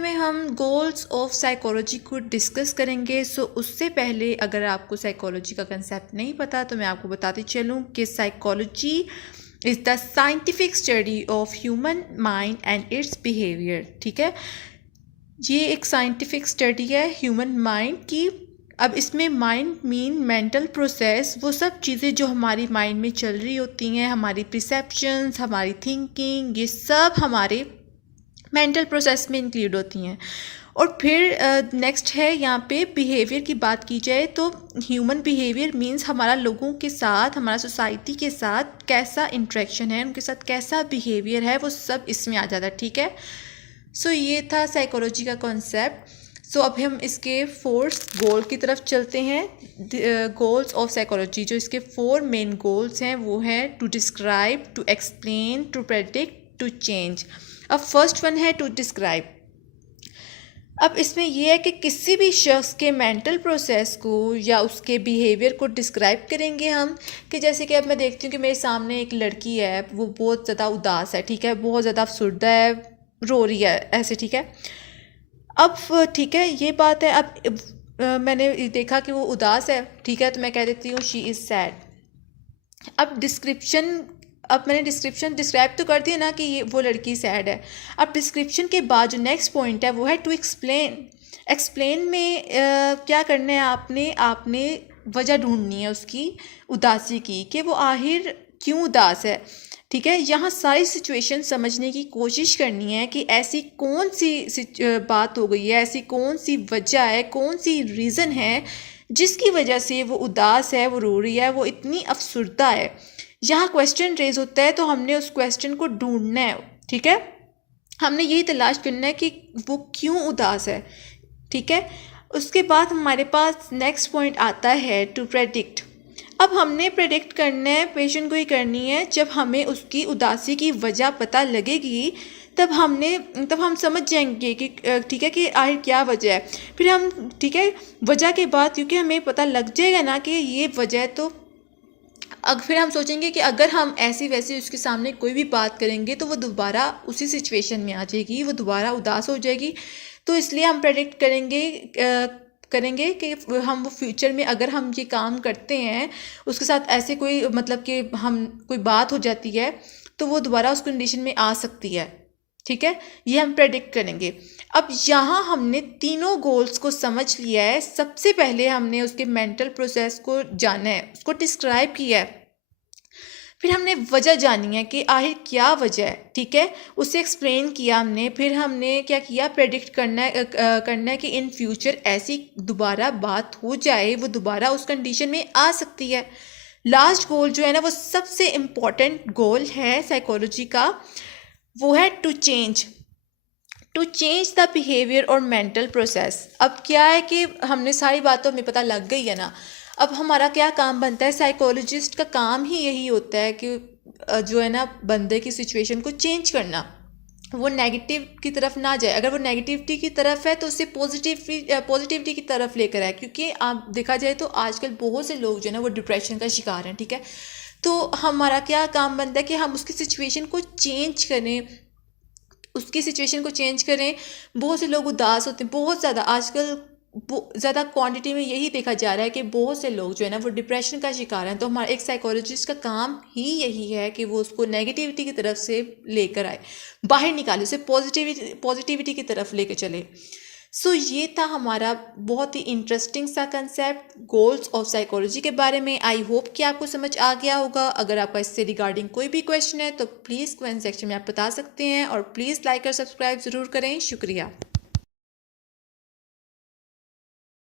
में हम goals of psychology को डिस्कस करेंगे। सो उससे पहले अगर आपको साइकोलॉजी का कंसेप्ट नहीं पता तो मैं आपको बताती चलूँ कि psychology is the scientific study of human mind and it's behaviour. ठीक है, ये एक साइंटिफिक स्टडी है ह्यूमन माइंड की। अब इसमें माइंड मीन मेंटल प्रोसेस, वो सब चीज़ें जो हमारी माइंड में चल रही होती हैं, हमारी परसेप्शंस, हमारी थिंकिंग, ये सब हमारे मेंटल प्रोसेस में इंक्लूड होती हैं। और फिर नेक्स्ट है यहाँ पे बिहेवियर की बात की जाए तो ह्यूमन बिहेवियर मींस हमारा लोगों के साथ, हमारा सोसाइटी के साथ कैसा इंटरेक्शन है, उनके साथ कैसा बिहेवियर है, वो सब इसमें आ जाता है। ठीक है, सो ये था साइकोलॉजी का कॉन्सेप्ट। सो अब हम इसके फोर्थ गोल की तरफ चलते हैं। गोल्स ऑफ साइकोलॉजी, जो इसके 4 मेन गोल्स हैं वो है to describe, to explain, to predict, to change. अब फर्स्ट वन है टू डिस्क्राइब। अब इसमें यह है कि किसी भी शख्स के मेंटल प्रोसेस को या उसके बिहेवियर को डिस्क्राइब करेंगे हम। कि जैसे कि अब मैं देखती हूँ कि मेरे सामने एक लड़की है, वो बहुत ज़्यादा उदास है, ठीक है, बहुत ज़्यादा अफसुर्दा है, रो रही है ऐसे, ठीक है। अब ठीक है, ये बात है। अब मैंने देखा कि वो उदास है, ठीक है, तो मैं कह देती हूँ शी इज़ सैड। अब मैंने डिस्क्राइब तो कर दिया ना कि ये वो लड़की सैड है। अब डिस्क्रिप्शन के बाद जो नेक्स्ट पॉइंट है वो है टू एक्सप्लेन। एक्सप्लेन में क्या करना है, आपने वजह ढूंढनी है उसकी उदासी की, कि वो आखिर क्यों उदास है। ठीक है, यहाँ सारी सिचुएशन समझने की कोशिश करनी है कि ऐसी कौन सी बात हो गई है, ऐसी कौन सी वजह है, कौन सी रीज़न है जिसकी वजह से वो उदास है, वो रो रही है, वो इतनी अफसुर्दा है। यहाँ क्वेश्चन रेज होता है तो हमने उस क्वेश्चन को ढूंढना है। ठीक है, हमने यही तलाश करना है कि वो क्यों उदास है। ठीक है, उसके बाद हमारे पास नेक्स्ट पॉइंट आता है टू प्रेडिक्ट। अब हमने प्रेडिक्ट करना है, पेशेंट को ही करनी है। जब हमें उसकी उदासी की वजह पता लगेगी तब हम समझ जाएंगे कि ठीक है कि आखिर क्या वजह है। फिर हम, ठीक है, वजह के बाद क्योंकि हमें पता लग जाएगा ना कि ये वजह है, तो फिर हम सोचेंगे कि अगर हम ऐसी वैसी उसके सामने कोई भी बात करेंगे तो वो दोबारा उसी सिचुएशन में आ जाएगी, वो दोबारा उदास हो जाएगी। तो इसलिए हम प्रेडिक्ट करेंगे कि हम वो फ्यूचर में अगर हम ये काम करते हैं, उसके साथ ऐसे कोई मतलब कि हम कोई बात हो जाती है तो वो दोबारा उस कंडीशन में आ सकती है। ठीक है, ये हम प्रेडिक्ट करेंगे। अब यहाँ हमने तीनों गोल्स को समझ लिया है। सबसे पहले हमने उसके मेंटल प्रोसेस को जाना है, उसको डिस्क्राइब किया है। फिर हमने वजह जानी है कि आखिर क्या वजह है। ठीक है, उसे एक्सप्लेन किया हमने। फिर हमने क्या किया, प्रेडिक्ट करना है कि इन फ्यूचर ऐसी दोबारा बात हो जाए, वो दोबारा उस कंडीशन में आ सकती है। लास्ट गोल जो है ना, वो सबसे इम्पॉर्टेंट गोल है साइकोलॉजी का, वो है टू चेंज द बिहेवियर और मेंटल प्रोसेस। अब क्या है कि हमने सारी बातों में पता लग गई है ना। अब हमारा क्या काम बनता है, साइकोलॉजिस्ट का काम ही यही होता है कि जो है ना, बंदे की सिचुएशन को चेंज करना, वो नेगेटिव की तरफ ना जाए। अगर वो नेगेटिविटी की तरफ है तो उसे पॉजिटिविटी की तरफ लेकर आए। क्योंकि आप देखा जाए तो आजकल बहुत से लोग जो है ना वो डिप्रेशन का शिकार हैं। ठीक है, तो हमारा क्या काम बनता है कि हम उसकी सिचुएशन को चेंज करें। बहुत से लोग उदास होते हैं, बहुत ज़्यादा आजकल ज़्यादा क्वांटिटी में यही देखा जा रहा है कि बहुत से लोग जो है ना वो डिप्रेशन का शिकार हैं। तो हमारा एक साइकोलॉजिस्ट का काम ही यही है कि वो उसको नेगेटिविटी की तरफ से लेकर आए, बाहर निकाले, उसे पॉजिटिविटी की तरफ लेकर चले। सो ये था हमारा बहुत ही इंटरेस्टिंग सा कंसेप्ट गोल्स ऑफ साइकोलॉजी के बारे में। आई होप कि आपको समझ आ गया होगा। अगर आपका इससे रिगार्डिंग कोई भी क्वेश्चन है तो प्लीज़ कमेंट सेक्शन में आप बता सकते हैं, और प्लीज़ लाइक और सब्सक्राइब ज़रूर करें। शुक्रिया।